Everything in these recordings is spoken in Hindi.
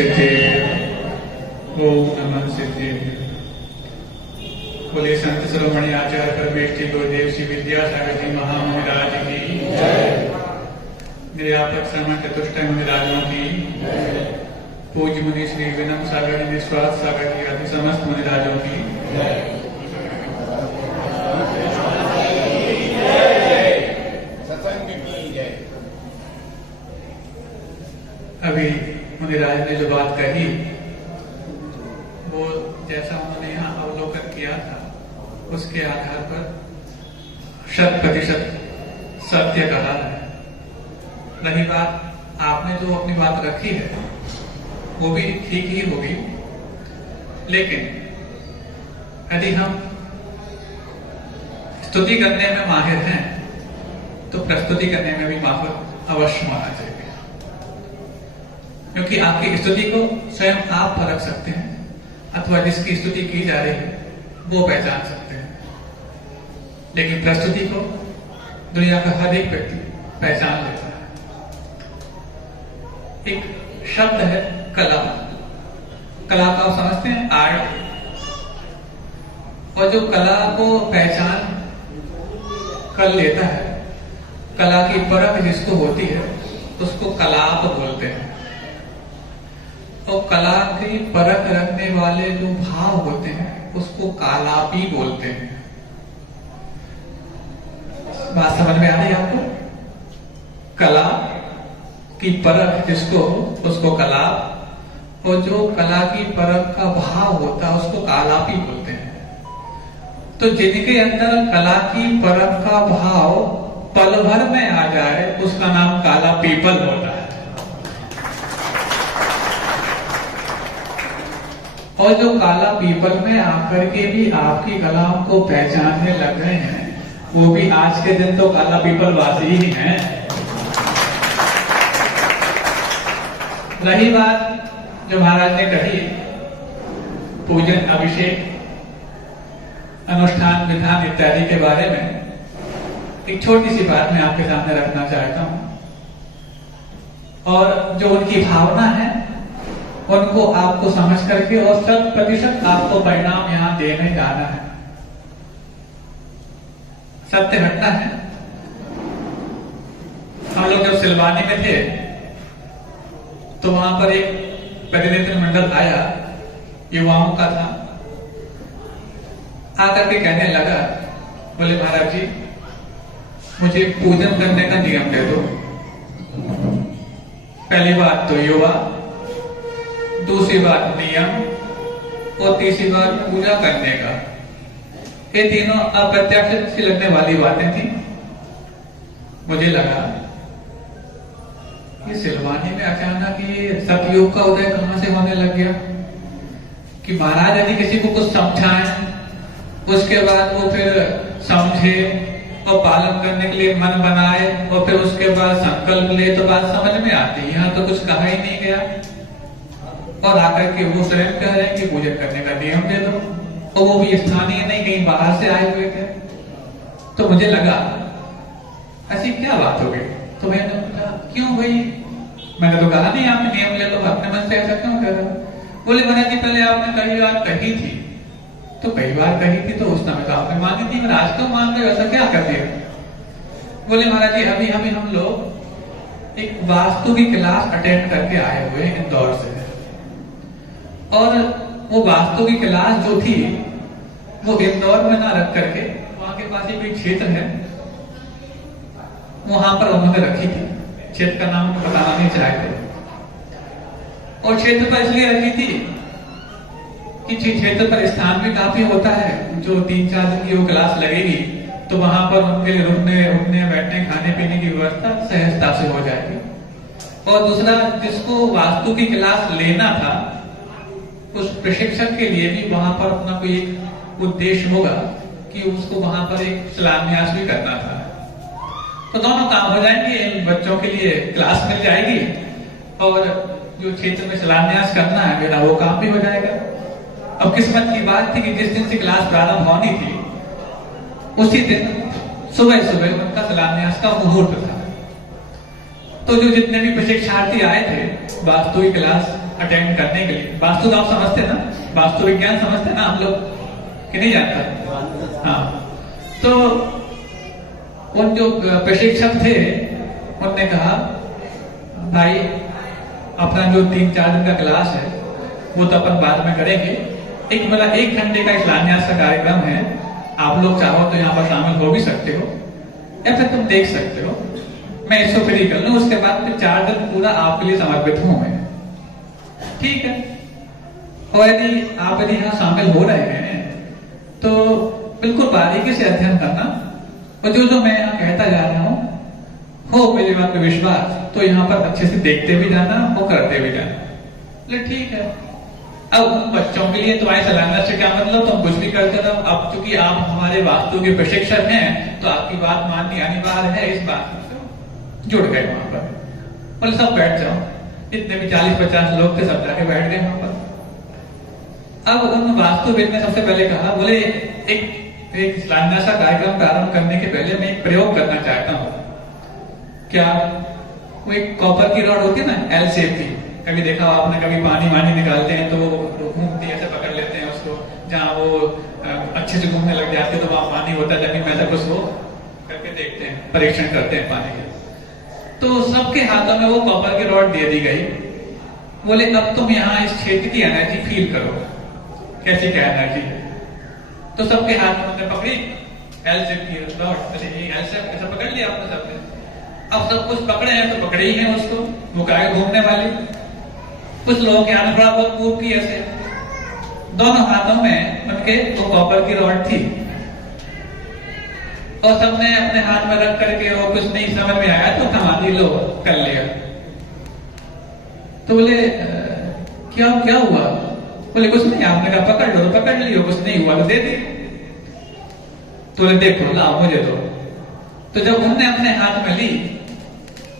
सिद्धेभ्यो ओम नमः सिद्धेभ्यो। बोले संत शिरोमणि आचार्य परमेष्ठी गुरुदेव श्री विद्यासागर जी महामुनिराज की निर्यापक श्रमण चतुष्टय मुनिराजों की, पूज्य मुनि श्री विनम सागर जी निस्वार्थ सागर जी आदि समस्त मुनिराजों की। अभी मुनिराज ने जो बात कही वो जैसा उन्होंने यहाँ अवलोकन किया था उसके आधार पर 100% सत्य कहा है। रही बात आपने जो अपनी बात रखी है वो भी ठीक ही होगी, लेकिन यदि हम स्तुति करने में माहिर हैं तो प्रस्तुति करने में भी माहिर अवश्य होना चाहिए, क्योंकि आपकी स्तुति को स्वयं आप परख सकते हैं अथवा जिसकी स्तुति की जा रही है वो पहचान सकते हैं, लेकिन प्रस्तुति को दुनिया का हर एक व्यक्ति पहचान लेता है। एक शब्द है कला। कला को आप समझते हैं, आर्ट। और जो कला को पहचान कर लेता है, कला की परख जिसको होती है उसको कलाप बोलते हैं। और कला की परख रखने वाले जो भाव होते हैं उसको कालापी बोलते हैं। बात समझ में आ रही है आपको? कला की परख जिसको उसको कलाप, और जो कला की परख का भाव होता है उसको कालापी बोलते हैं। तो जिनके अंदर कला की परख का भाव पल भर में आ जाए उसका नाम काला पीपल होता है। और जो काला पीपल में आकर के भी आपकी कला को पहचानने लग गए हैं वो भी आज के दिन तो काला पीपल वासी ही हैं। रही बात जो महाराज ने कही पूजन, अभिषेक, अनुष्ठान, विधान इत्यादि के बारे में, एक छोटी सी बात मैं आपके सामने रखना चाहता हूं। और जो उनकी भावना है उनको आपको समझ करके और 100% आपको परिणाम यहां देने जाना है। सत्य घटना है। हम लोग जब सिलवानी में थे तो वहां पर एक प्रतिनिधि मंडल आया, युवाओं का था। आकर के कहने लगा, बोले महाराज जी मुझे पूजन करने का नियम दे दो। पहली बात तो युवा, दूसरी बात नियम, और तीसरी बात पूजा करने का। ये तीनों अप्रत्याशित सी लगने वाली बातें थी। मुझे लगा ये सिलवानी में अचानक ये सतयुग का उदय कहां से होने लग गया कि महाराज यदि किसी को कुछ समझाएं उसके बाद वो फिर समझे और पालन करने के लिए मन बनाए और फिर उसके बाद संकल्प ले तो बात समझ में आती है। यहाँ तो कुछ कहा ही नहीं गया और आकर के वो स्वयं कह रहे हैं कि पूजन करने का नियम दे दो, और वो भी स्थानीय नहीं, कहीं बाहर से आए हुए थे। तो मुझे लगा ऐसी क्या बात हो गई। तो मैंने पूछा क्यों भाई, मैंने तो कहा नहीं आपने नियम ले लो, अपने मन से ऐसा क्यों कह रहे हो? बोले महाराज जी पहले आपने कई बार कही थी, तो कई बार कही थी तो उस समय तो आपने मानी थी, मैं आज क्यों मान रहे हो, ऐसा क्या कर दिया? बोले महाराज जी अभी हम लोग एक वास्तु की क्लास अटेंड करके आए हुए इंदौर से, और वो वास्तु की क्लास जो थी वो इंदौर में ना रख करके वहां के पास एक क्षेत्र है वहां पर उन्होंने रखी थी। क्षेत्र का नाम तो बताना नहीं चाहते, और क्षेत्र पर इसलिए रखी थी कि क्षेत्र पर स्थान भी काफी होता है। जो 3-4 दिन की वो क्लास लगेगी तो वहां पर उनके लिए रुकने उठने बैठने खाने पीने की व्यवस्था सहजता से हो जाएगी। और दूसरा, जिसको वास्तु की क्लास लेना था उस प्रशिक्षक के लिए भी वहां पर अपना कोई एक उद्देश्य होगा कि उसको वहां पर एक शिलान्यास भी करना था। तो दोनों काम हो जाएंगे, इन बच्चों के लिए क्लास मिल जाएगी और जो क्षेत्र में शिलान्यास करना है मेरा वो काम भी हो जाएगा। अब किस्मत की बात थी कि जिस दिन से क्लास प्रारंभ होनी थी उसी दिन सुबह सुबह उनका शिलान्यास का मुहूर्त था। तो जो जितने भी प्रशिक्षार्थी आए थे वास्तु की क्लास अटेंड करने के लिए, वास्तु तो आप समझते ना, वास्तु विज्ञान समझते ना आप लोग कि नहीं जानता? हाँ, तो उन जो प्रशिक्षक थे उनने कहा भाई अपना जो 3-4 दिन का क्लास है वो तो अपन बाद में करेंगे, एक मेरा 1 घंटे का शिलान्यास का कार्यक्रम है, आप लोग चाहो तो यहाँ पर शामिल हो भी सकते हो या फिर तुम देख सकते हो, मैं इसको फ्री कर लूं, उसके बाद फिर 4 दिन पूरा आपके लिए समर्पित हूं मैं। ठीक है, और यदि आप यहाँ शामिल हो रहे हैं तो बिल्कुल बारीकी से अध्ययन करना, और जो मैं यहाँ कहता जा रहा हूँ हो मेरी बात पे विश्वास, तो यहाँ पर अच्छे से देखते भी जाना और करते भी जाना। ठीक है, अब उन बच्चों के लिए तो आए सलाना से क्या मतलब, तुम कुछ भी करते रहो, अब चूंकि आप हमारे वास्तु के प्रशिक्षक हैं तो आपकी बात माननी अनिवार्य है, इस बात से जुड़ गए वहां पर, बोले सब बैठ जाओ, जितने भी 40-50 लोग थे सब जाके बैठ गए वहां पर। अब उन वास्तुविद ने सबसे पहले कहा, बोले एक शिलान्यास का कार्यक्रम प्रारंभ करने के पहले मैं एक प्रयोग करना चाहता हूँ। क्या? वो एक कॉपर की रॉड होती है ना, एल शेप की, कभी देखा आपने, कभी पानी वानी निकालते हैं तो घूमती ऐसे पकड़ लेते हैं उसको, जहाँ वो अच्छे से घूमने लग जाते हैं तो वहां पानी होता है जमीन में, ऐसा कुछ वो करके देखते हैं, परीक्षण करते हैं पानी के। तो सबके हाथों में वो कॉपर की रॉड दे दी गई, बोले अब तुम यहाँ इस क्षेत्र की एनर्जी फील करो, कैसी क्या एनर्जी है। तो सबके हाथ में उन्होंने पकड़ी एल शेप की रॉड, एल शेप ऐसा पकड़ लिया आपने सबने, अब सब कुछ पकड़े हैं तो पकड़े ही हैं उसको, वो काय घूमने वाली। कुछ लोगों के हाथ थोड़ा बहुत मूव की ऐसे, दोनों हाथों में उनके वो कॉपर की रॉड थी, और सबने अपने हाथ में रख करके वो कुछ नहीं समझ में आया तो कहानी लो कर लिया। तो बोले क्या हुआ? बोले कुछ नहीं, आपने कहा पकड़ लो तो पकड़ लियो, कुछ नहीं हुआ तो दे दी। तो बोले देखो लाओ मुझे दो। तो जब उनने अपने हाथ में ली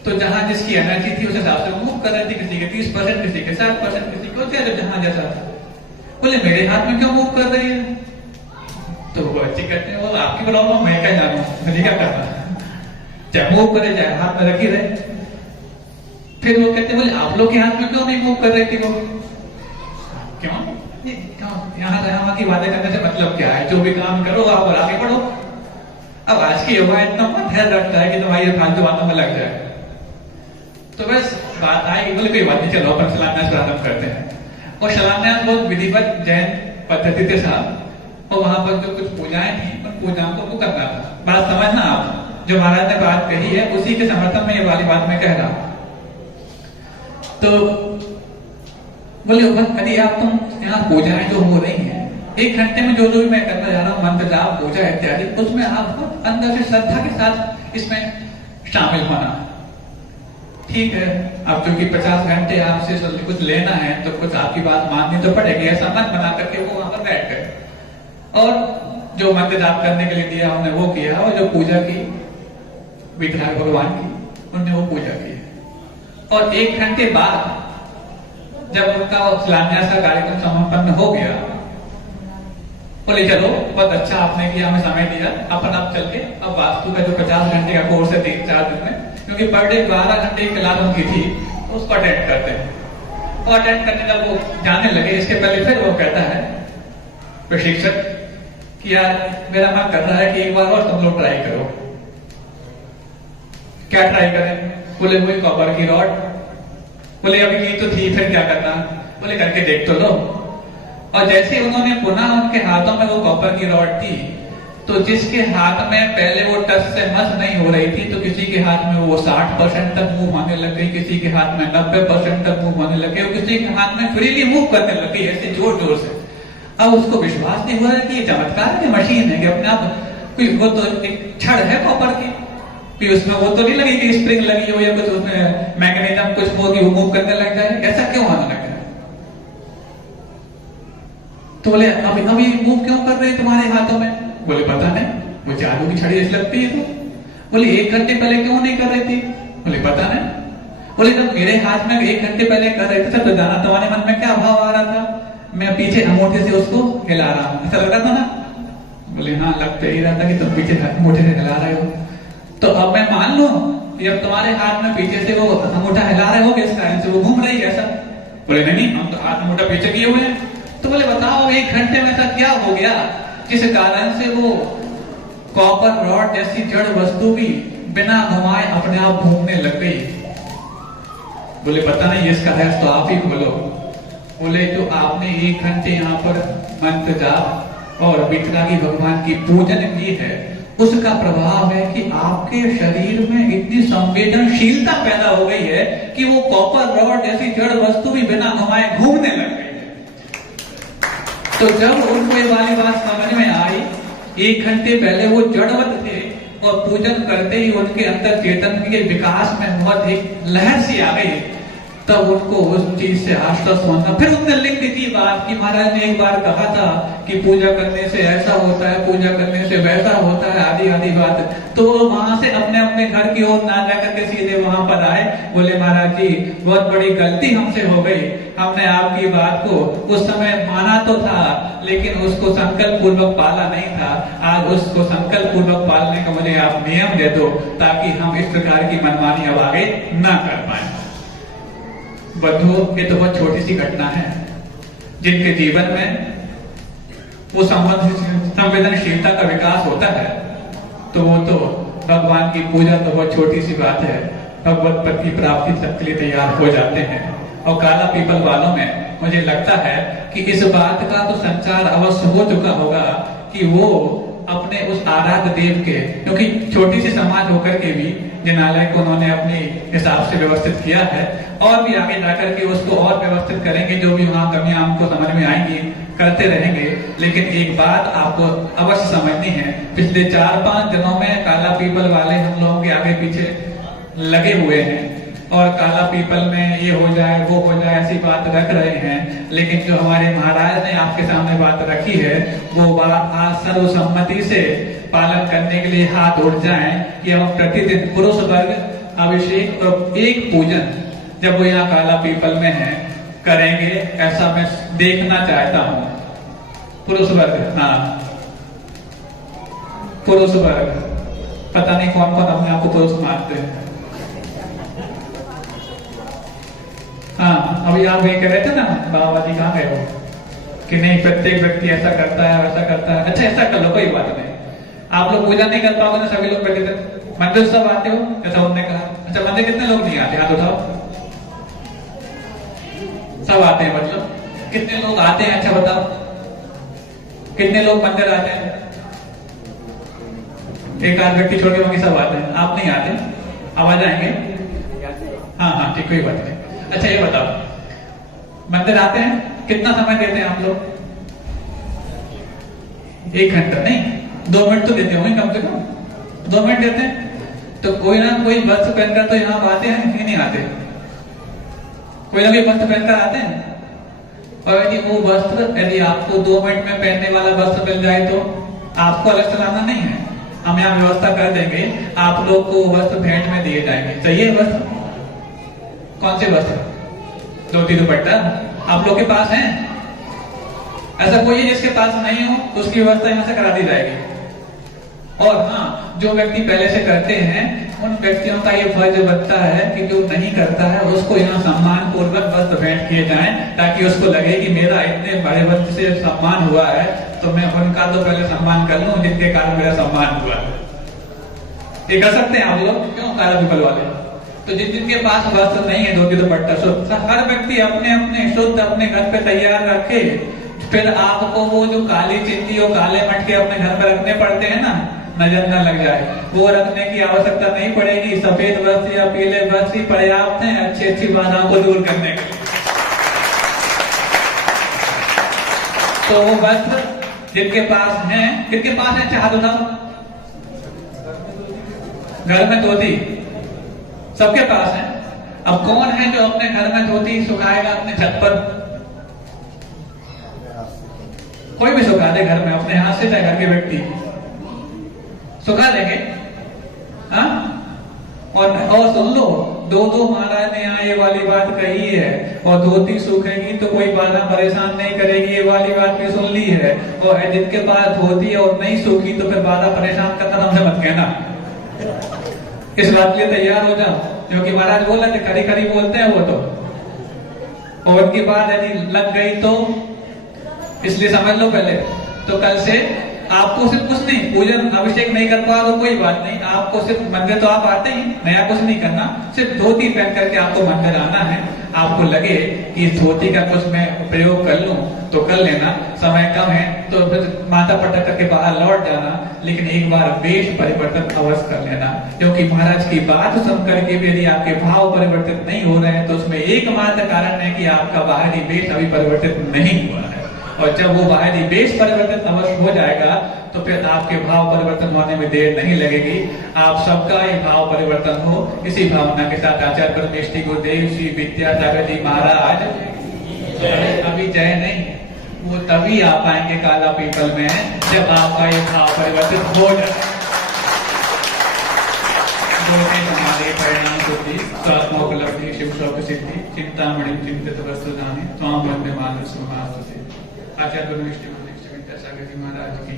तो जहां जिसकी एनर्जी थी उस हिसाब से मूव कर रही थी, किसी के 30%, किसी के 60%, किसी को जहां जैसा था। बोले मेरे हाथ में क्यों मूव कर रही है? तो वो बच्चे कहते हैं वो आपकी प्रॉब्लम, मैं क्या जानू, मुझे क्या करना, चाहे मूव करे चाहे हाथ में रखी रहे। फिर वो कहते बोले आप लोग के हाथ में क्यों नहीं मूव कर रही थी वो? क्यों यहाँ की बातें करने से मतलब क्या है, जो भी काम करो आप और आगे बढ़ो। अब आज की युवा इतना मत ध्यान रखता है कि तुम्हारी फालतू बातों में लग जाए। तो बस बात आई, बोले कोई बात नहीं, चलो अपन शिलान्यास प्रारंभ करते हैं। और शिलान्यास बहुत विधिवत जैन पद्धति के साथ, और वहां पर जो कुछ पूजाएं थी उन पूजाओं को करना था। बात समझना आप, जो महाराज ने बात कही है उसी के समर्थन में ये वाली बात मैं कह रहा हूं। तो बोले यदि आप तुम यहाँ पूजाएं जो हो रही हैं, 1 घंटे में जो भी मैं करना जा रहा हूँ, मंत्र जाप पूजा इत्यादि, उसमें आपको अंदर से श्रद्धा के साथ इसमें शामिल होना। ठीक है, अब क्योंकि 50 घंटे आपसे कुछ लेना है तो कुछ आपकी बात माननी तो पड़ेगी, ऐसा मन बना करके वो वहां पर बैठ गए और जो मंत्र जाप करने के लिए दिया उन्होंने वो किया, और जो पूजा की विग्रह भगवान की उन्होंने वो पूजा की। और 1 घंटे बाद जब उनका शिलान्यास का कार्यक्रम समापन हो गया, बोले चलो बहुत अच्छा आपने किया, हमें समय दिया, अपन अब चल के अब वास्तु का जो 50 घंटे का कोर्स है 3-4 दिन में, क्योंकि पर डे 12 घंटे की क्लास उनकी थी, उसको अटेंड करते हैं। और अटेंड करने जब वो जाने लगे, इसके पहले फिर वो कहता है प्रशिक्षक कि यार मेरा मन कर रहा है कि एक बार और तुम लोग ट्राई करो। क्या ट्राई करें? बोले वही कॉपर की रॉड। बोले अभी की तो थी, फिर क्या करना? बोले करके देख तो लो। और जैसे उन्होंने पुनः उनके हाथों में वो कॉपर की रॉड थी, तो जिसके हाथ में पहले वो टच से मस नहीं हो रही थी, तो किसी के हाथ में वो 60% तक मूव होने लग गई, किसी के हाथ में 90% तक मूव होने लग गई, और किसी के हाथ में फ्रीली मूव करने लग गई ऐसे जोर जोर से। अब उसको विश्वास नहीं हो रहा कि ये चमत्कार है, मशीन है कि अपने आप कोई, वो तो एक छड़ है कॉपर की, कि उसमें वो तो नहीं लगी कि स्प्रिंग लगी हो या कुछ उसमें मैकेनिज्म कुछ हो कि वो मूव करने लग जाए, ऐसा क्यों होने लग गया? तो बोले अभी मूव क्यों कर रहे हैं तुम्हारे हाथों में? बोले पता नहीं, वो जादू की छड़ी ऐसी लगती है। तो बोले 1 घंटे पहले क्यों नहीं कर रही थी? बोले पता नहीं। बोले जब मेरे हाथ में 1 घंटे पहले कर रहे थे तो जाना तुम्हारे मन में क्या भाव आ रहा था? मैं पीछे अंगूठे से उसको हिला रहा हूं, ऐसा लग रहा था ना? बोले हाँ लग तो ही रहा था कि तुम पीछे अंगूठे से हिला रहे हो। तो अब मैं मान लूं ये अब तुम्हारे हाथ में पीछे से वो अंगूठा हिला रहे हो किस कारण से, वो घूम रही है ऐसा? बोले नहीं नहीं, हम तो हाथ अंगूठा पीछे किए हुए हैं। तो बोले बताओ 1 घंटे में ऐसा क्या हो गया जिस कारण से वो कॉपर रॉड जैसी जड़ वस्तु भी बिना घुमाए अपने आप घूमने लग गई? बोले पता नहीं, इसका रहस्य तो आप ही खोलो। बोले जो आपने 1 घंटे यहाँ पर मंत्र जाप और वितरागी भगवान की पूजन की है, उसका प्रभाव है कि आपके शरीर में इतनी संवेदनशीलता पैदा हो गई है कि वो कॉपर रॉड जैसी जड़ वस्तु भी बिना घुमाए घूमने लग गई है। तो जब उनको ये वाली बात समझ में आई, 1 घंटे पहले वो जड़वत थे और पूजन करते ही उनके अंदर चेतन के विकास में बहुत एक लहर सी आ गई, तब उनको उस चीज से आश्वस्त होना। फिर उनने लिख दी बात कि महाराज ने एक बार कहा था कि पूजा करने से ऐसा होता है, पूजा करने से वैसा होता है, आदि आदि बात। तो वहां से अपने अपने घर की ओर ना जाकर के सीधे वहां पर आए। बोले महाराज जी बहुत बड़ी गलती हमसे हो गई, हमने आपकी बात को उस समय माना तो था लेकिन उसको संकल्प पूर्वक पाला नहीं था। आज उसको संकल्प पूर्वक पालने का मुझे आप नियम दे दो ताकि हम इस प्रकार की मनमानी अब आगे ना कर पाए। बंधुओं, ये तो बहुत छोटी सी घटना है। जिनके जीवन में वो संवेदनशीलता का विकास होता है तो वो तो भगवान की पूजा तो बहुत छोटी सी बात है, भगवत पद की प्राप्ति तक के लिए तैयार हो जाते हैं। और काला पीपल वालों में मुझे लगता है कि इस बात का तो संचार अवश्य हो चुका होगा कि वो अपने उस आराध्य देव के, क्योंकि छोटी सी समाज होकर के भी जिनालय को उन्होंने अपने हिसाब से व्यवस्थित किया है, और भी आगे जाकर के उसको और व्यवस्थित करेंगे। जो भी वहां कमियां हमको समझ में आएंगी करते रहेंगे। लेकिन एक बात आपको अवश्य समझनी है, पिछले 4-5 दिनों में काला पीपल वाले हम लोगों के आगे पीछे लगे हुए हैं और काला पीपल में ये हो जाए वो हो जाए ऐसी बात रख रहे हैं। लेकिन जो हमारे महाराज ने आपके सामने बात रखी है वो बात आज सर्वसम्मति से पालन करने के लिए हाथ उठ जाएं कि हम प्रतिदिन पुरुष वर्ग अभिषेक और एक पूजन जब वो यहाँ काला पीपल में है करेंगे, ऐसा मैं देखना चाहता हूँ। पुरुष वर्ग, हाँ पुरुष वर्ग, पता नहीं कौन कौन अपने आप को पुरुष मानते हैं। हाँ अभी आप ये कह रहे थे ना बाबा जी कहाँ गए हो कि नहीं प्रत्येक व्यक्ति ऐसा करता है वैसा करता है। अच्छा ऐसा कर लो, कोई बात नहीं। आप लोग पूजा नहीं कर पाओगे ना, सभी लोग बैठे थे मंदिर सब आते हो ऐसा उन्होंने कहा। अच्छा मंदिर कितने लोग नहीं आते, हाथ उठाओ। सब आते हैं, मतलब कितने लोग आते हैं? अच्छा बताओ कितने लोग मंदिर आते हैं? एक आध व्यक्ति छोड़ के बाकी सब आते हैं। आप नहीं आते, आवाज आएंगे? हाँ हाँ ठीक, कोई बात नहीं। अच्छा ये बताओ मंदिर आते हैं, कितना समय देते हैं आप लोग? 1 घंटा नहीं, 2 मिनट तो देते होंगे कम से कम। 2 मिनट देते हैं तो कोई ना कोई वस्त्र पहनकर तो यहाँ आते हैं कि नहीं आते? कोई ना कोई वस्त्र पहनकर आते हैं। और यदि वो वस्त्र यदि आपको 2 मिनट में पहनने वाला वस्त्र मिल जाए तो आपको अलग से लाना नहीं है, हम यहाँ व्यवस्था कर देंगे, आप लोग को वस्त्र भेंट में दिए जाएंगे। चाहिए वस्त्र? कौन से वस्त्र? धोती दुपट्टा आप लोग के पास है? ऐसा कोई है जिसके पास नहीं हो तो उसकी व्यवस्था यहाँ से करा दी जाएगी। और हाँ, जो व्यक्ति पहले से करते हैं उन व्यक्तियों का ये फर्ज बनता है कि जो नहीं करता है उसको यहाँ सम्मान पूर्वक वस्त्र भेंट किए जाएं, ताकि उसको लगे कि मेरा इतने बड़े वक्त से सम्मान हुआ है तो मैं उनका तो पहले सम्मान कर लूं जिनके कारण मेरा सम्मान हुआ है। ये कर सकते हैं आप लोग, क्यों काला पीपल वाले? तो जिनके पास वस्त्र नहीं है, धोती दुपट्टा शुद्ध, हर व्यक्ति अपने अपने शुद्ध अपने घर पे तैयार रखे। फिर आपको वो जो काली चिंदी और काले मटके अपने घर पे रखने पड़ते हैं ना, नजर न लग जाए, वो रखने की आवश्यकता नहीं पड़ेगी। सफेद वस्त्र या पीले वस्त्र ही पर्याप्त है अच्छी अच्छी बाधाओं को दूर करने के लिए। तो वो वस्त्र जिनके पास है, किनके पास है चाह दो? घर में धोती सबके पास है। अब कौन है जो अपने घर में धोती सुखाएगा अपने छत पर? कोई भी सुखा दे घर में अपने हाथ से, चाहे घर के व्यक्ति सुखा देंगे। हाँ और सुन लो, 2 महाराज ने यहाँ ये वाली बात कही है, और धोती सूखेगी तो कोई बाधा परेशान नहीं करेगी, ये वाली बात भी सुन ली है। और जिनके पास धोती और नहीं सूखी तो फिर बाधा परेशान करना हमसे मत कहना। इस बात के लिए तैयार हो जाओ, क्योंकि महाराज बोल रहे थे खरी खरी बोलते हैं वो तो, और उनकी बात यदि लग गई तो, इसलिए समझ लो पहले। तो कल से आपको सिर्फ कुछ नहीं, पूजन अभिषेक नहीं कर पा तो कोई बात नहीं, आपको सिर्फ मंदिर तो आप आते ही, नया कुछ नहीं करना, सिर्फ धोती पहन करके आपको मंदिर आना है। आपको लगे कि इस धोती का कुछ मैं प्रयोग कर लूं तो कर लेना, समय कम है तो फिर माथा पटक करके बाहर लौट जाना, लेकिन एक बार वेश परिवर्तन अवश्य कर लेना, क्योंकि महाराज की बात सुन करके भी यदि आपके भाव परिवर्तित नहीं हो रहे हैं तो उसमें एकमात्र कारण है कि आपका बाहरी वेश अभी परिवर्तित नहीं हुआ है। और जब वो बाहरी वेश परिवर्तन अवश्य हो जाएगा तो फिर आपके भाव परिवर्तन होने में देर नहीं लगेगी। आप सबका ये भाव परिवर्तन हो, इसी भावना के साथ आचार्य परमेष्ठी गुरुदेव श्री विद्यासागर जी महाराज अभी जय नहीं, वो तभी आ पाएंगे काला पीपल में जब आपका ये भाव परिवर्तित हो जाए। हमारे परिणाम बुद्धि स्वात्मोपलब्धि शिव शौक सिद्धि चिंतामणि चिंतित वस्तु दानी त्वाम वंदे मानस आचार्य परमेष्ठी गुरुदेव श्री विद्यासागर जी महाराज की